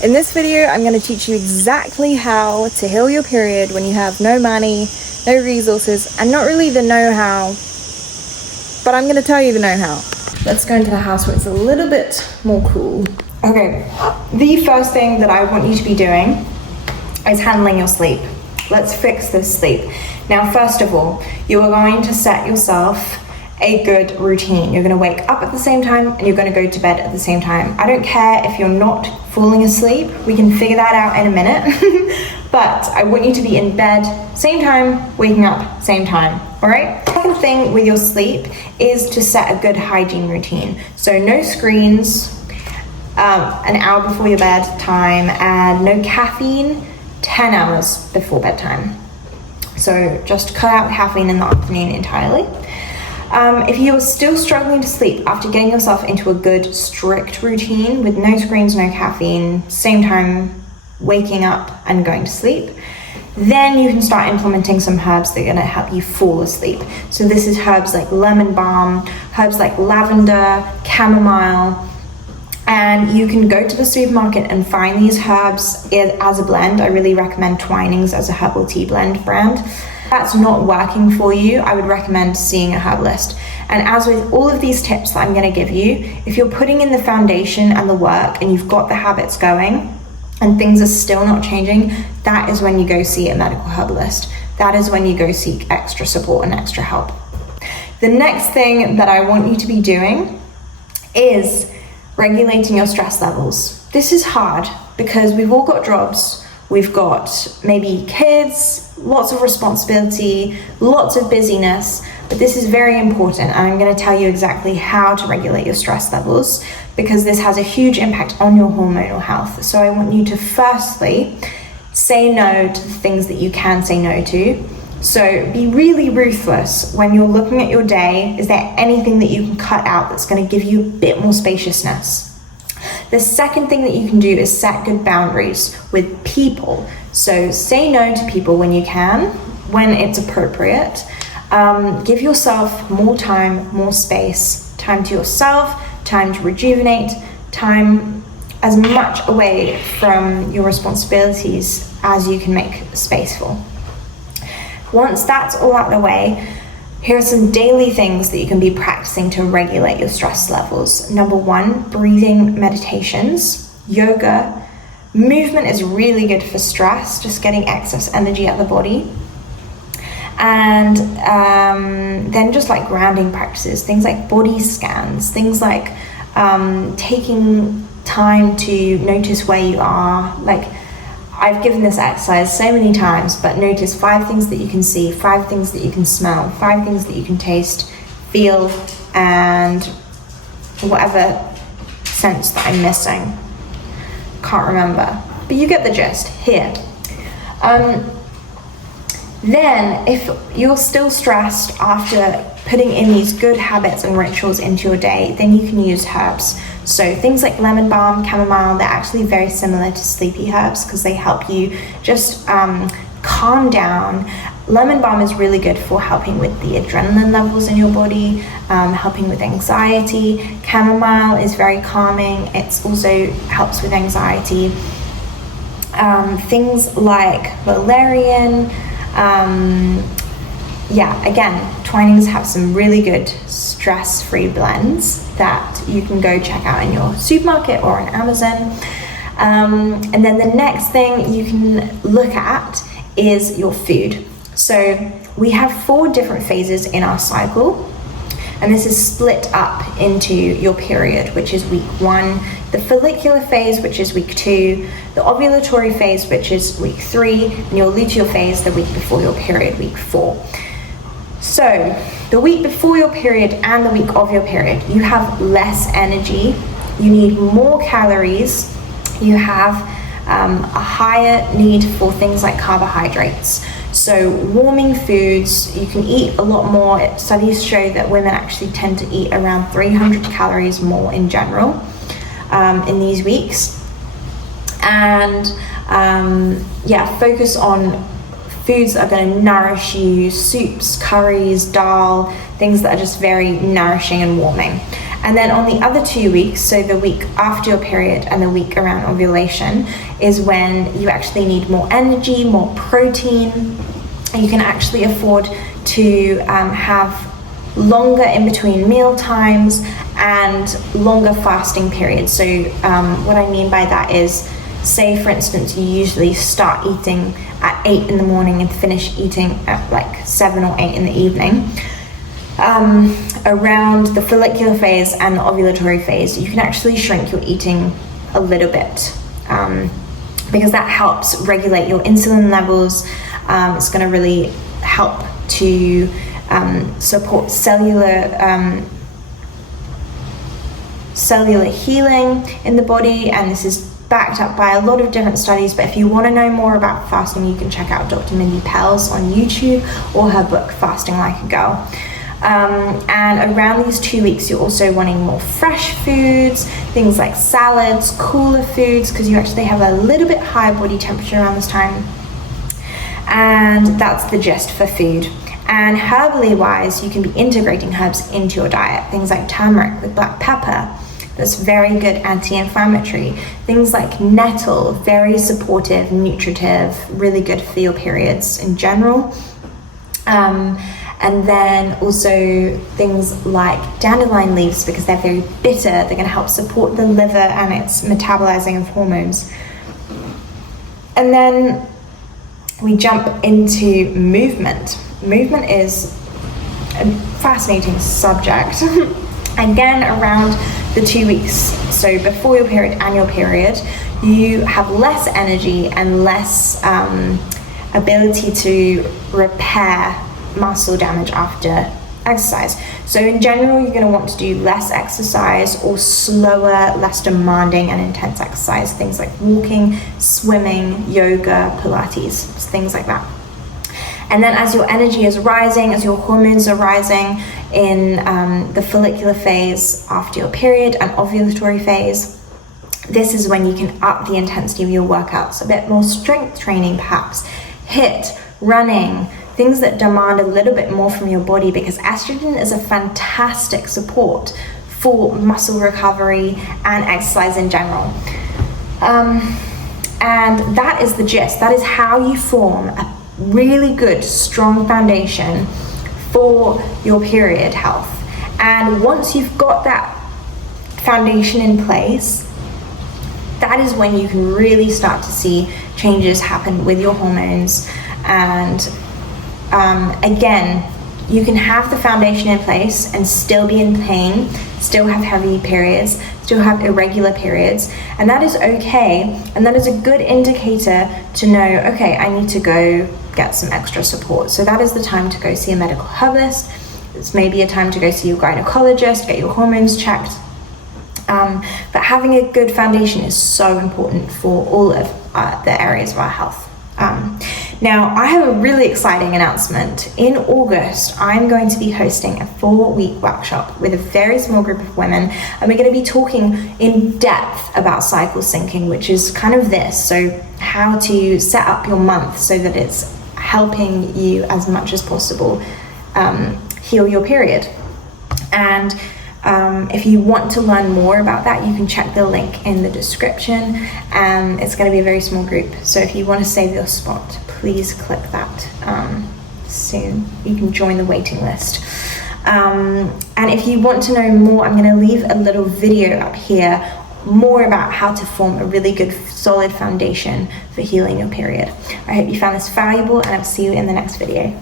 In this video, I'm going to teach you exactly how to heal your period when you have no money, no resources, and not really the know-how, but I'm going to tell you the know-how. Let's go into the house where it's a little bit more cool. Okay, the first thing that I want you to be doing is handling your sleep. Let's fix this sleep. Now, first of all, you are going to set yourself a good routine. You're going to wake up at the same time and you're going to go to bed at the same time. I don't care if you're not falling asleep. We can figure that out in a minute. But I want you to be in bed, same time, waking up, same time. All right? Second thing with your sleep is to set a good hygiene routine. So no screens, an hour before your bedtime, and no caffeine 10 hours before bedtime. So just cut out caffeine in the afternoon entirely. If you are still struggling to sleep after getting yourself into a good, strict routine with no screens, no caffeine, same time, waking up and going to sleep, then you can start implementing some herbs that are going to help you fall asleep. So this is herbs like lemon balm, herbs like lavender, chamomile, and you can go to the supermarket and find these herbs as a blend. I really recommend Twinings as a herbal tea blend brand. If that's not working for you, I would recommend seeing a herbalist. And as with all of these tips that I'm going to give you, if you're putting in the foundation and the work and you've got the habits going and things are still not changing, that is when you go see a medical herbalist. That is when you go seek extra support and extra help. The next thing that I want you to be doing is regulating your stress levels. This is hard because we've all got jobs, we've got maybe kids, lots of responsibility, lots of busyness, but this is very important, and I'm going to tell you exactly how to regulate your stress levels because this has a huge impact on your hormonal health. So I want you to firstly say no to the things that you can say no to. So be really ruthless when you're looking at your day. Is there anything that you can cut out that's going to give you a bit more spaciousness? The second thing that you can do is set good boundaries with people. So say no to people when you can, when it's appropriate. Give yourself more time, more space, time to yourself, time to rejuvenate, time as much away from your responsibilities as you can make space for. Once that's all out of the way, here are some daily things that you can be practicing to regulate your stress levels. Number one, breathing meditations, yoga. Movement is really good for stress, just getting excess energy out of the body. And then just like grounding practices, things like body scans, things like taking time to notice where you are. Like, I've given this exercise so many times, but notice 5 things that you can see, 5 things that you can smell, 5 things that you can taste, feel, and whatever sense that I'm missing. Can't remember, but you get the gist here. Then, if you're still stressed after putting in these good habits and rituals into your day, then you can use herbs. So things like lemon balm, chamomile, they're actually very similar to sleepy herbs because they help you just calm down. Lemon balm is really good for helping with the adrenaline levels in your body, helping with anxiety. Chamomile is very calming. It also helps with anxiety. Things like valerian, again, Twinings have some really good stress-free blends that you can go check out in your supermarket or on Amazon. And then the next thing you can look at is your food. So we have 4 different phases in our cycle, and this is split up into your period, which is week 1, the follicular phase, which is week 2, the ovulatory phase, which is week 3, and your luteal phase, the week before your period, week 4. So the week before your period and the week of your period, you have less energy, you need more calories, you have a higher need for things like carbohydrates. So warming foods, you can eat a lot more. Studies show that women actually tend to eat around 300 calories more in general in these weeks. And focus on foods that are going to nourish you, soups, curries, dal, things that are just very nourishing and warming. And then on the other 2 weeks, so the week after your period and the week around ovulation, is when you actually need more energy, more protein, and you can actually afford to have longer in between meal times and longer fasting periods. So what I mean by that is, say for instance, you usually start eating at 8 in the morning and finish eating at like 7 or 8 in the evening. Around the follicular phase and the ovulatory phase, you can actually shrink your eating a little bit, because that helps regulate your insulin levels. It's going to really help to support cellular healing in the body, and this is backed up by a lot of different studies. But if you want to know more about fasting, you can check out Dr. Mindy Pelz on YouTube or her book Fasting Like a Girl. And around these 2 weeks, you're also wanting more fresh foods, things like salads, cooler foods, because you actually have a little bit higher body temperature around this time. And that's the gist for food. And herbally wise, you can be integrating herbs into your diet. Things like turmeric with black pepper, that's very good anti-inflammatory. Things like nettle, very supportive, nutritive, really good for your periods in general. And then also things like dandelion leaves, because they're very bitter, they're going to help support the liver and its metabolizing of hormones. And then we jump into movement. Movement is a fascinating subject. Again, around the 2 weeks, so before your period and your period, you have less energy and less ability to repair muscle damage after exercise. So in general, you're going to want to do less exercise or slower, less demanding and intense exercise, things like walking, swimming, yoga, Pilates, things like that. And then as your energy is rising, as your hormones are rising in the follicular phase after your period and ovulatory phase, this is when you can up the intensity of your workouts, a bit more strength training perhaps, HIIT, running, things that demand a little bit more from your body, because estrogen is a fantastic support for muscle recovery and exercise in general. And that is the gist. That is how you form a really good, strong foundation for your period health. And once you've got that foundation in place, that is when you can really start to see changes happen with your hormones. And again, you can have the foundation in place and still be in pain, still have heavy periods, still have irregular periods, and that is okay. And that is a good indicator to know, okay, I need to go get some extra support. So that is the time to go see a medical herbalist. It's maybe a time to go see your gynecologist, get your hormones checked. But having a good foundation is so important for all of the areas of our health. Now, I have a really exciting announcement. In August, I'm going to be hosting a 4-week workshop with a very small group of women, and we're going to be talking in depth about cycle syncing, which is kind of this. So how to set up your month so that it's helping you as much as possible heal your period. And if you want to learn more about that, you can check the link in the description. It's going to be a very small group, so if you want to save your spot, please click that soon. You can join the waiting list. And if you want to know more, I'm going to leave a little video up here more about how to form a really good solid foundation for healing your period. I hope you found this valuable, and I'll see you in the next video.